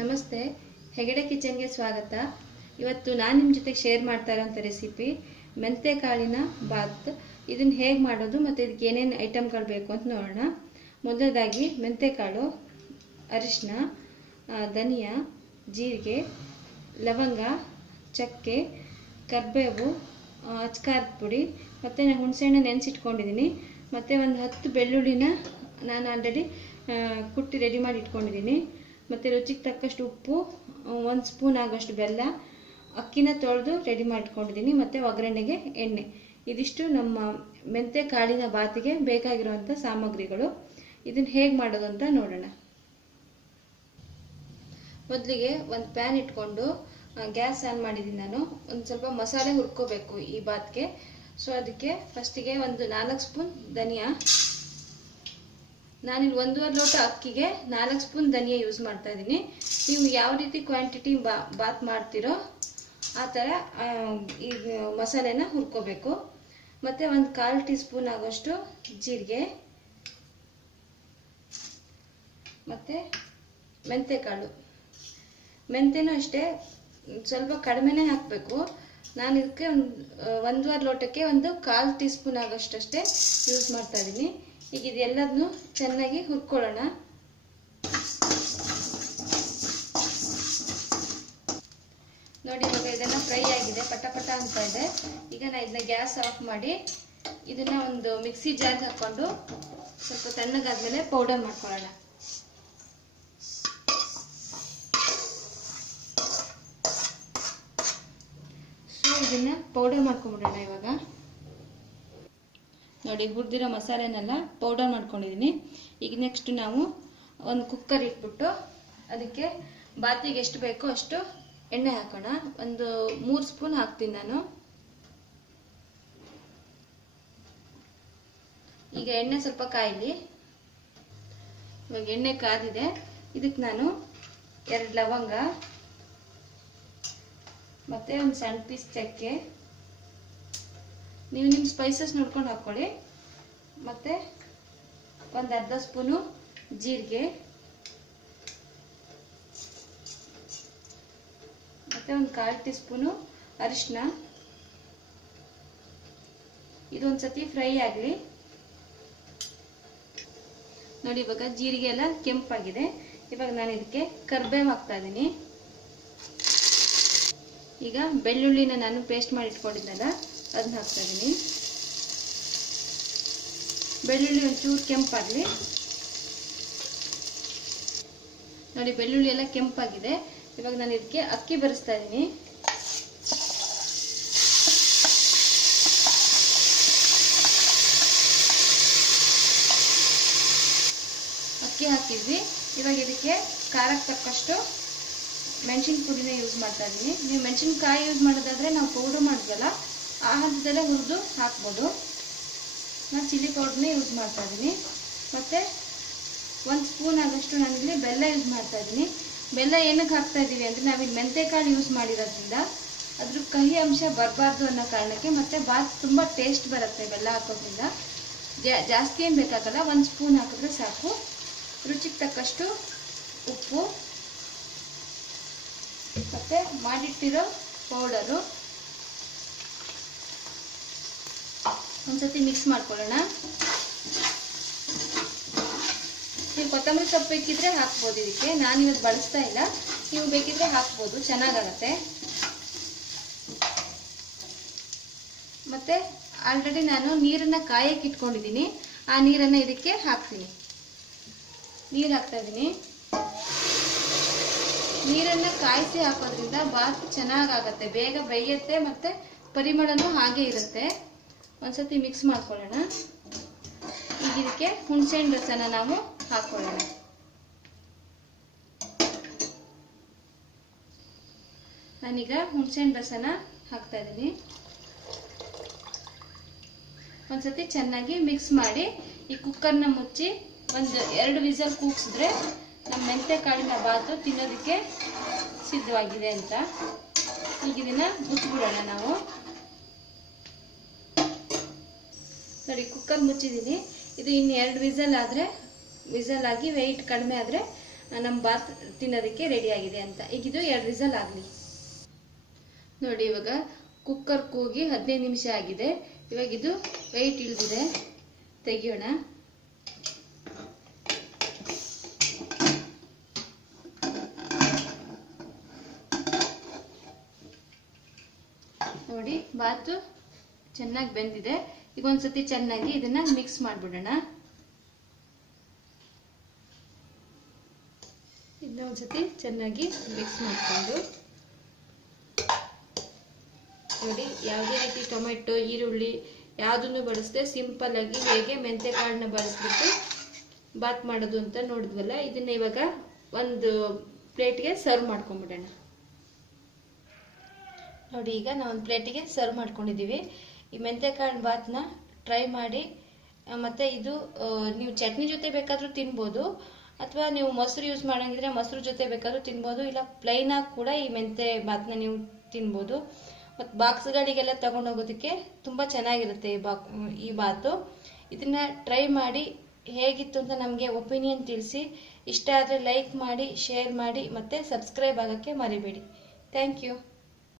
ನಮಸ್ತೆ, ಹೆಗಡೆ ಕಿಚನ್ಗೆ ಸ್ವಾಗತ. ಇವತ್ತು ನಾನು ನಿಮ್ಮ ಜೊತೆ ಶೇರ್ ಮಾಡ್ತಾ ಇರೋಂಥ ರೆಸಿಪಿ ಮೆಂತ್ಯ ಕಾಳಿನ ಬಾತ್. ಇದನ್ನು ಹೇಗೆ ಮಾಡೋದು ಮತ್ತು ಇದಕ್ಕೆ ಏನೇನು ಐಟಮ್ಗಳು ಬೇಕು ಅಂತ ನೋಡೋಣ. ಮೊದಲದಾಗಿ ಮೆಂತ್ಯ ಕಾಳು, ಅರಿಶಿನ, ಧನಿಯಾ, ಜೀರಿಗೆ, ಲವಂಗ, ಚಕ್ಕೆ, ಕರಿಬೇವು, ಅಚ್ಕಾರದ ಪುಡಿ, ಮತ್ತು ನಾನು ಹುಣಸೆಹಣ್ಣು ನೆನೆಸಿಟ್ಕೊಂಡಿದ್ದೀನಿ. ಮತ್ತು ಒಂದು 10 ಬೆಳ್ಳುಳ್ಳಿನ ನಾನು ಆಲ್ರೆಡಿ ಕುಟ್ಟಿ ರೆಡಿ ಮಾಡಿ ಇಟ್ಕೊಂಡಿದ್ದೀನಿ. ಮತ್ತು ರುಚಿಗೆ ತಕ್ಕಷ್ಟು ಉಪ್ಪು, 1 ಸ್ಪೂನ್ ಆಗೋಷ್ಟು ಬೆಲ್ಲ, ಅಕ್ಕಿನ ತೊಳೆದು ರೆಡಿ ಮಾಡಿಟ್ಕೊಂಡಿದ್ದೀನಿ. ಮತ್ತು ಒಗ್ಗರಣೆಗೆ ಎಣ್ಣೆ. ಇದಿಷ್ಟು ನಮ್ಮ ಮೆಂತ್ಯ ಕಾಳಿನ ಬಾತಿಗೆ ಬೇಕಾಗಿರುವಂಥ ಸಾಮಗ್ರಿಗಳು. ಇದನ್ನು ಹೇಗೆ ಮಾಡೋದು ಅಂತ ನೋಡೋಣ. ಮೊದಲಿಗೆ ಒಂದು ಪ್ಯಾನ್ ಇಟ್ಕೊಂಡು ಗ್ಯಾಸ್ ಆನ್ ಮಾಡಿದ್ದೀನಿ. ನಾನು ಒಂದು ಸ್ವಲ್ಪ ಮಸಾಲೆ ಹುರ್ಕೋಬೇಕು ಈ ಬಾತ್ಗೆ. ಸೊ ಅದಕ್ಕೆ ಫಸ್ಟಿಗೆ ಒಂದು 4 ಸ್ಪೂನ್ ಧನಿಯಾ. ನಾನಿಲ್ಲಿ 1.5 ಲೋಟ ಅಕ್ಕಿಗೆ 4 ಸ್ಪೂನ್ ಧನಿಯಾ ಯೂಸ್ ಮಾಡ್ತಾ ಇದ್ದೀನಿ. ನೀವು ಯಾವ ರೀತಿ ಕ್ವಾಂಟಿಟಿ ಬಾತ್ ಮಾಡ್ತೀರೋ ಆ ಥರ ಈ ಮಸಾಲೆನ ಹುರ್ಕೋಬೇಕು. ಮತ್ತು ಒಂದು 1/4 ಟೀ ಸ್ಪೂನ್ ಆಗೋಷ್ಟು ಜೀರಿಗೆ, ಮತ್ತು ಮೆಂತ್ಯ ಕಾಳು. ಮೆಂತ್ಯನೂ ಅಷ್ಟೇ ಸ್ವಲ್ಪ ಕಡಿಮೆನೇ ಹಾಕಬೇಕು. ನಾನು ಇದಕ್ಕೆ 1.5 ಲೋಟಕ್ಕೆ 1/4 ಟೀ ಸ್ಪೂನ್ ಆಗೋಷ್ಟಷ್ಟೇ ಯೂಸ್ ಮಾಡ್ತಾ ಇದ್ದೀನಿ. ಈಗ ಇದೆಲ್ಲದನ್ನು ಚೆನ್ನಾಗಿ ಹುರ್ಕೊಳ್ಳೋಣ. ನೋಡಿ, ಇವಾಗ ಇದೆಲ್ಲ ಫ್ರೈ ಆಗಿದೆ, ಪಟ ಪಟ ಅಂತ ಇದೆ. ಈಗ ನಾನು ಇದನ್ನ ಗ್ಯಾಸ್ ಆಫ್ ಮಾಡಿ ಇದನ್ನ ಒಂದು ಮಿಕ್ಸಿ ಜಾರ್ಗೆ ಹಾಕ್ಕೊಂಡು ಸ್ವಲ್ಪ ತಣ್ಣಗಾದ್ಮೇಲೆ ಪೌಡರ್ ಮಾಡ್ಕೊಳ್ಳೋಣ. ಸೊ ಇದನ್ನ ಪೌಡರ್ ಮಾಡ್ಕೊಂಡ್ಬಿಡೋಣ ಇವಾಗ. ನೋಡಿ, ಹುರಿದಿರೋ ಮಸಾಲೆನೆಲ್ಲ ಪೌಡರ್ ಮಾಡ್ಕೊಂಡಿದ್ದೀನಿ. ಈಗ ನೆಕ್ಸ್ಟ್ ನಾವು ಒಂದು ಕುಕ್ಕರ್ ಇಟ್ಬಿಟ್ಟು ಅದಕ್ಕೆ ಬಾತಿಗೆ ಎಷ್ಟು ಬೇಕೋ ಅಷ್ಟು ಎಣ್ಣೆ ಹಾಕೋಣ. ಒಂದು 3 ಸ್ಪೂನ್ ಹಾಕ್ತೀನಿ ನಾನು. ಈಗ ಎಣ್ಣೆ ಸ್ವಲ್ಪ ಕಾಯಲಿ. ಇವಾಗ ಎಣ್ಣೆ ಕಾದಿದೆ. ಇದಕ್ಕೆ ನಾನು 2 ಲವಂಗ, ಮತ್ತೆ ಒಂದು ಸಣ್ಣ ಪೀಸ್ ಚಕ್ಕೆ, ನೀವು ನಿಮ್ಮ ಸ್ಪೈಸಸ್ ನೋಡ್ಕೊಂಡು ಹಾಕ್ಕೊಳ್ಳಿ. ಮತ್ತು ಒಂದು ಅರ್ಧ ಸ್ಪೂನು ಜೀರಿಗೆ, ಮತ್ತು ಒಂದು 1/4 ಟೀ ಸ್ಪೂನು ಅರಿಶಿನ. ಇದೊಂದು ಸತಿ ಫ್ರೈ ಆಗಲಿ. ನೋಡಿ, ಇವಾಗ ಜೀರಿಗೆ ಎಲ್ಲ ಕೆಂಪಾಗಿದೆ. ಇವಾಗ ನಾನು ಇದಕ್ಕೆ ಕರಿಬೇವು ಹಾಕ್ತಾ ಇದ್ದೀನಿ. ಈಗ ಬೆಳ್ಳುಳ್ಳಿನ ನಾನು ಪೇಸ್ಟ್ ಮಾಡಿ ಇಟ್ಕೊಂಡಿದ್ದೆನಲ್ಲ ಅದನ್ನ ಹಾಕ್ತಾ ಇದ್ದೀನಿ. ಬೆಳ್ಳುಳ್ಳಿ ಒಂಚೂರು ಕೆಂಪಾಗಲಿ. ನೋಡಿ, ಬೆಳ್ಳುಳ್ಳಿ ಎಲ್ಲ ಕೆಂಪಾಗಿದೆ. ಇವಾಗ ನಾನು ಇದಕ್ಕೆ ಅಕ್ಕಿ ಬೆರೆಸ್ತಾ ಇದ್ದೀನಿ. ಅಕ್ಕಿ ಹಾಕಿದ್ವಿ. ಇವಾಗ ಇದಕ್ಕೆ ಖಾರಕ್ಕೆ ತಕ್ಕಷ್ಟು ಮೆಣಸಿನ ಪುಡಿನ ಯೂಸ್ ಮಾಡ್ತಾ ಇದ್ದೀನಿ. ನೀವು ಮೆಣಸಿನಕಾಯಿ ಯೂಸ್ ಮಾಡೋದಾದ್ರೆ ನಾವು ಪೌಡರ್ ಮಾಡಿದ್ವಲ್ಲ ಆ ಹಂತದಲ್ಲೇ ಹುರಿದು ಹಾಕ್ಬೋದು. ನಾನು ಚಿಲ್ಲಿ ಪೌಡ್ರನ್ನೇ ಯೂಸ್ ಮಾಡ್ತಾ ಇದ್ದೀನಿ. ಮತ್ತು 1 ಸ್ಪೂನ್ ಆಗೋಷ್ಟು ನಾನಿಲ್ಲಿ ಬೆಲ್ಲ ಯೂಸ್ ಮಾಡ್ತಾ ಇದ್ದೀನಿ. ಬೆಲ್ಲ ಏನಕ್ಕೆ ಹಾಕ್ತಾ ಇದ್ದೀವಿ ಅಂದರೆ ನಾವಿಲ್ಲಿ ಮೆಂತ್ಯ ಕಾಳು ಯೂಸ್ ಮಾಡಿರೋದ್ರಿಂದ ಅದ್ರ ಕಹಿ ಅಂಶ ಬರಬಾರ್ದು ಅನ್ನೋ ಕಾರಣಕ್ಕೆ. ಮತ್ತು ಬಾತ್ ತುಂಬ ಟೇಸ್ಟ್ ಬರುತ್ತೆ ಬೆಲ್ಲ ಹಾಕೋದ್ರಿಂದ. ಜಾಸ್ತಿ ಏನು ಬೇಕಾಗಲ್ಲ, 1 ಸ್ಪೂನ್ ಹಾಕಿದ್ರೆ ಸಾಕು. ರುಚಿಗೆ ತಕ್ಕಷ್ಟು ಉಪ್ಪು, ಮತ್ತು ಮಾಡಿಟ್ಟಿರೋ ಪೌಡರು ಒಂದ್ಸತಿ ಮಿಕ್ಸ್ ಮಾಡ್ಕೊಳ್ಳೋಣ. ನೀವು ಕೊತ್ತಂಬರಿ ಸೊಪ್ಪು ಬೇಕಿದ್ರೆ ಹಾಕ್ಬೋದು ಇದಕ್ಕೆ. ನಾನು ಇವತ್ತು ಬಳಸ್ತಾ ಇಲ್ಲ, ನೀವು ಬೇಕಿದ್ರೆ ಹಾಕ್ಬೋದು, ಚೆನ್ನಾಗಾಗತ್ತೆ. ಮತ್ತು ಆಲ್ರೆಡಿ ನಾನು ನೀರನ್ನು ಕಾಯಕ್ಕೆ ಇಟ್ಕೊಂಡಿದ್ದೀನಿ. ಆ ನೀರನ್ನು ಇದಕ್ಕೆ ಹಾಕ್ತೀನಿ. ನೀರು ಹಾಕ್ತಾ ಇದ್ದೀನಿ. ನೀರನ್ನು ಕಾಯಿಸಿ ಹಾಕೋದ್ರಿಂದ ಬಾತ್ ಚೆನ್ನಾಗಾಗತ್ತೆ, ಬೇಗ ಬೇಯುತ್ತೆ, ಮತ್ತು ಪರಿಮಳನೂ ಹಾಗೆ ಇರುತ್ತೆ. ಒಂದ್ಸತಿ ಮಿಕ್ಸ್ ಮಾಡ್ಕೊಳ್ಳೋಣ. ಈಗ ಇದಕ್ಕೆ ಹುಣಸೆಹಣ್ಣು ರಸನ ನಾವು ಹಾಕ್ಕೊಳ್ಳೋಣ. ನಾನೀಗ ಹುಣಸೆಹಣ್ಣು ರಸನ ಹಾಕ್ತಾ ಇದ್ದೀನಿ. ಒಂದ್ಸತಿ ಚೆನ್ನಾಗಿ ಮಿಕ್ಸ್ ಮಾಡಿ ಈ ಕುಕ್ಕರ್ನ ಮುಚ್ಚಿ ಒಂದು 2 ವಿಸಲ್ ಕೂಗಿಸಿದ್ರೆ ನಮ್ಮ ಮೆಂತ್ಯ ಕಾಳಿನ ಬಾತು ತಿನ್ನೋದಕ್ಕೆ ಸಿದ್ಧವಾಗಿದೆ ಅಂತ. ಈಗ ಇದನ್ನ ಮುಚ್ಚಿಬಿಡೋಣ ನಾವು. ನೋಡಿ, ಕುಕ್ಕರ್ ಮುಚ್ಚಿದ್ದೀನಿ. ಇದು ಇನ್ನು 2 ವಿಸಲ್ ಆಗಿ ವೆಯ್ಟ್ ಕಡಿಮೆ ಆದರೆ ನಮ್ಮ ಬಾತ್ ತಿನ್ನೋದಕ್ಕೆ ರೆಡಿ ಆಗಿದೆ ಅಂತ. ಈಗ ಇದು 2 ವಿಸಲ್ ಆಗಲಿ ನೋಡಿ. ಇವಾಗ ಕುಕ್ಕರ್ ಕೂಗಿ 15 ನಿಮಿಷ ಆಗಿದೆ. ಇವಾಗ ಇದು ವೆಯ್ಟ್ ಇಳಿದಿದೆ, ತೆಗಿಯೋಣ. ನೋಡಿ ಬಾತು ಚೆನ್ನಾಗಿ ಬೆಂದಿದೆ. ಈಗ ಒಂದ್ಸತಿ ಚೆನ್ನಾಗಿ ಇದನ್ನ ಮಿಕ್ಸ್ ಮಾಡ್ಬಿಡೋಣ. ಇದನ್ನ ಒಂದ್ಸತಿ ಚೆನ್ನಾಗಿ ಮಿಕ್ಸ್ ಮಾಡ್ಕೊಂಡು ನೋಡಿ, ಯಾವುದೇ ರೀತಿ ಟೊಮೆಟೊ ಈರುಳ್ಳಿ ಯಾವುದನ್ನು ಬಳಸದೆ ಸಿಂಪಲ್ ಆಗಿ ಹೇಗೆ ಮೆಂತ್ಯ ಕಾಳನ್ನ ಬಳಸ್ಬಿಟ್ಟು ಬಾತ್ ಮಾಡೋದು ಅಂತ ನೋಡಿದ್ವಲ್ಲ, ಇದನ್ನ ಇವಾಗ ಒಂದು ಪ್ಲೇಟ್ಗೆ ಸರ್ವ್ ಮಾಡ್ಕೊಂಡ್ಬಿಡೋಣ. ನೋಡಿ ಈಗ ನಾವು ಒಂದು ಪ್ಲೇಟಿಗೆ ಸರ್ವ್ ಮಾಡ್ಕೊಂಡಿದ್ದೀವಿ. ಈ ಮೆಂತ್ಯಕಾಳು ಬಾತ್ನ ಟ್ರೈ ಮಾಡಿ. ಮತ್ತು ಇದು ನೀವು ಚಟ್ನಿ ಜೊತೆ ಬೇಕಾದರೂ ತಿನ್ಬೋದು, ಅಥವಾ ನೀವು ಮೊಸರು ಯೂಸ್ ಮಾಡಂಗಿದ್ರೆ ಮೊಸರು ಜೊತೆ ಬೇಕಾದರೂ ತಿನ್ಬೋದು, ಇಲ್ಲ ಪ್ಲೈನಾಗಿ ಕೂಡ ಈ ಮೆಂತ್ಯ ಬಾತ್ನ ನೀವು ತಿನ್ಬೋದು. ಮತ್ತು ಬಾಕ್ಸ್ಗಳಿಗೆಲ್ಲ ತಗೊಂಡೋಗೋದಕ್ಕೆ ತುಂಬ ಚೆನ್ನಾಗಿರುತ್ತೆ ಈ ಬಾತು. ಇದನ್ನು ಟ್ರೈ ಮಾಡಿ ಹೇಗಿತ್ತು ಅಂತ ನಮಗೆ ಒಪಿನಿಯನ್ ತಿಳಿಸಿ. ಇಷ್ಟ ಆದರೆ ಲೈಕ್ ಮಾಡಿ, ಶೇರ್ ಮಾಡಿ, ಮತ್ತು ಸಬ್ಸ್ಕ್ರೈಬ್ ಆಗೋಕ್ಕೆ ಮರಿಬೇಡಿ. Thank you.